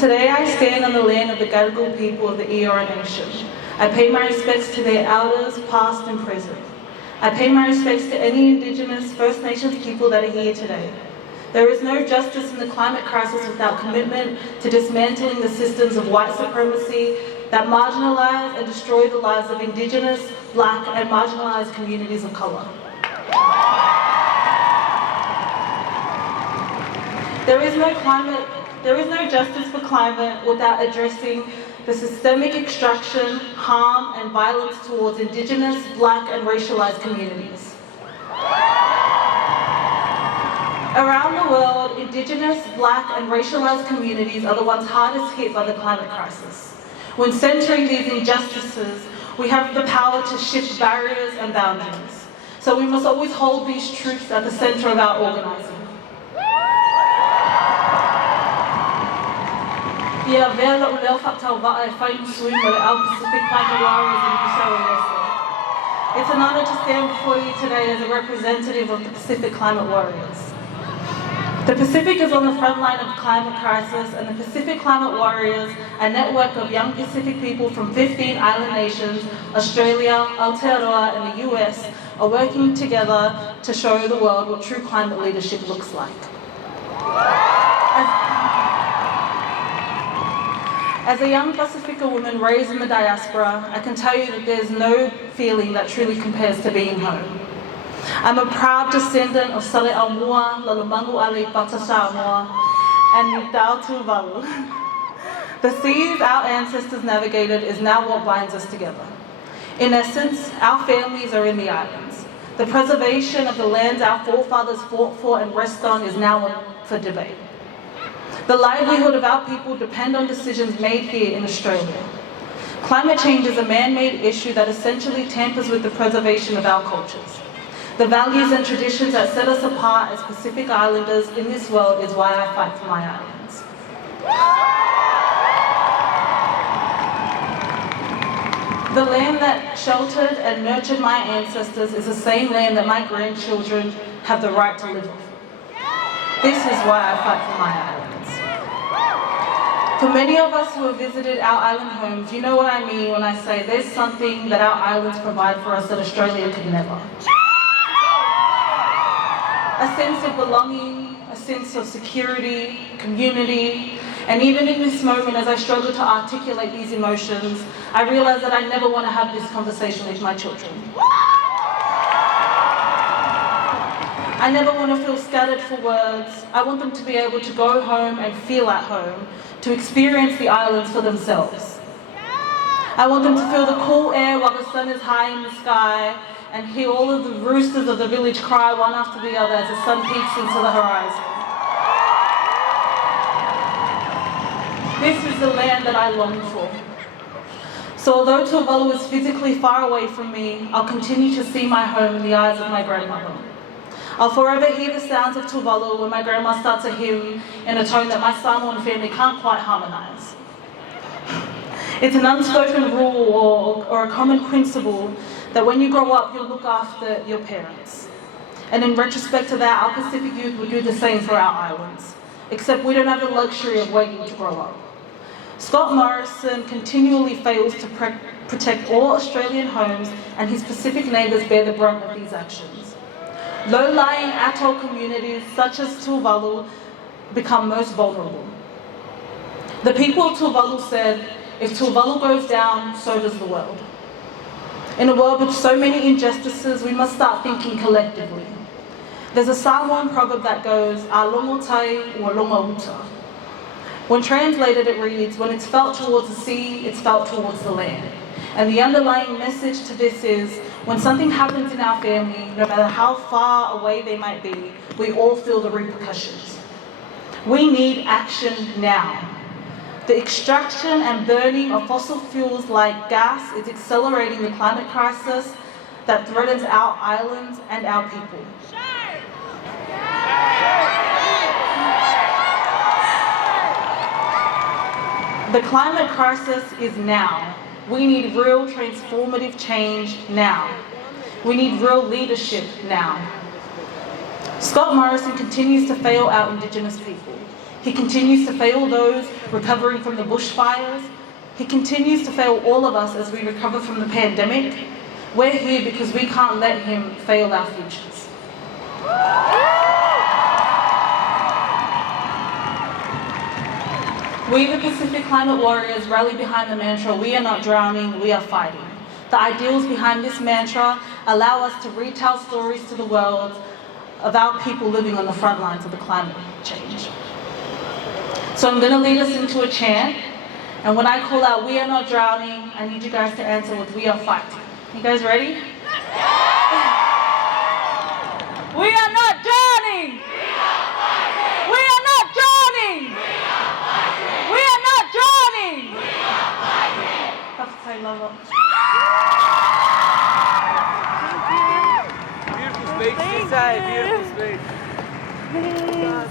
Today I stand on the land of the Gadigal people of the Eora Nation. I pay my respects to their elders, past and present. I pay my respects to any Indigenous First Nations people that are here today. There is no justice in the climate crisis without commitment to dismantling the systems of white supremacy that marginalize and destroy the lives of Indigenous, Black and marginalized communities of colour. There is no justice for climate without addressing the systemic extraction, harm and violence towards Indigenous, Black and racialised communities. Around the world, Indigenous, Black and racialised communities are the ones hardest hit by the climate crisis. When centering these injustices, we have the power to shift barriers and boundaries. So we must always hold these truths at the centre of our organising. It's an honour to stand before you today as a representative of the Pacific Climate Warriors. The Pacific is on the front line of the climate crisis, and the Pacific Climate Warriors, a network of young Pacific people from 15 island nations, Australia, Aotearoa and the US, are working together to show the world what true climate leadership looks like. As a young Pacifica woman raised in the diaspora, I can tell you that there's no feeling that truly compares to being home. I'm a proud descendant of Sale Aumua, Lalumangu Ali Batasa Aumua, and Nidao Tuvalu. The seas our ancestors navigated is now what binds us together. In essence, our families are in the islands. The preservation of the lands our forefathers fought for and rest on is now up for debate. The livelihood of our people depend on decisions made here in Australia. Climate change is a man-made issue that essentially tampers with the preservation of our cultures. The values and traditions that set us apart as Pacific Islanders in this world is why I fight for my islands. The land that sheltered and nurtured my ancestors is the same land that my grandchildren have the right to live on. This is why I fight for my islands. For many of us who have visited our island homes, you know what I mean when I say there's something that our islands provide for us that Australia could never. A sense of belonging, a sense of security, community, and even in this moment as I struggle to articulate these emotions, I realize that I never want to have this conversation with my children. I never want to feel scattered for words. I want them to be able to go home and feel at home, to experience the islands for themselves. I want them to feel the cool air while the sun is high in the sky and hear all of the roosters of the village cry one after the other as the sun peeks into the horizon. This is the land that I long for. So although Tuvalu is physically far away from me, I'll continue to see my home in the eyes of my grandmother. I'll forever hear the sounds of Tuvalu when my grandma starts a hymn in a tone that my Samoan family can't quite harmonise. It's an unspoken rule or a common principle that when you grow up, you'll look after your parents. And in retrospect to that, our Pacific youth will do the same for our islands, except we don't have the luxury of waiting to grow up. Scott Morrison continually fails to protect all Australian homes, and his Pacific neighbours bear the brunt of these actions. Low-lying atoll communities such as Tuvalu become most vulnerable. The people of Tuvalu said, if Tuvalu goes down, so does the world. In a world with so many injustices, we must start thinking collectively. There's a Samoan proverb that goes, "A longo tai ua longa uta." When translated, it reads, when it's felt towards the sea, it's felt towards the land. And the underlying message to this is, when something happens in our family, no matter how far away they might be, we all feel the repercussions. We need action now. The extraction and burning of fossil fuels like gas is accelerating the climate crisis that threatens our islands and our people. The climate crisis is now. We need real transformative change now. We need real leadership now. Scott Morrison continues to fail our Indigenous people. He continues to fail those recovering from the bushfires. He continues to fail all of us as we recover from the pandemic. We're here because we can't let him fail our futures. We, the Pacific Climate Warriors, rally behind the mantra, we are not drowning, we are fighting. The ideals behind this mantra allow us to retell stories to the world about people living on the front lines of the climate change. So I'm going to lead us into a chant, and when I call out, we are not drowning, I need you guys to answer with, we are fighting. You guys ready? We are not drowning! We are not drowning! We are not drowning! Have to say love up. Beautiful speech, beautiful speech.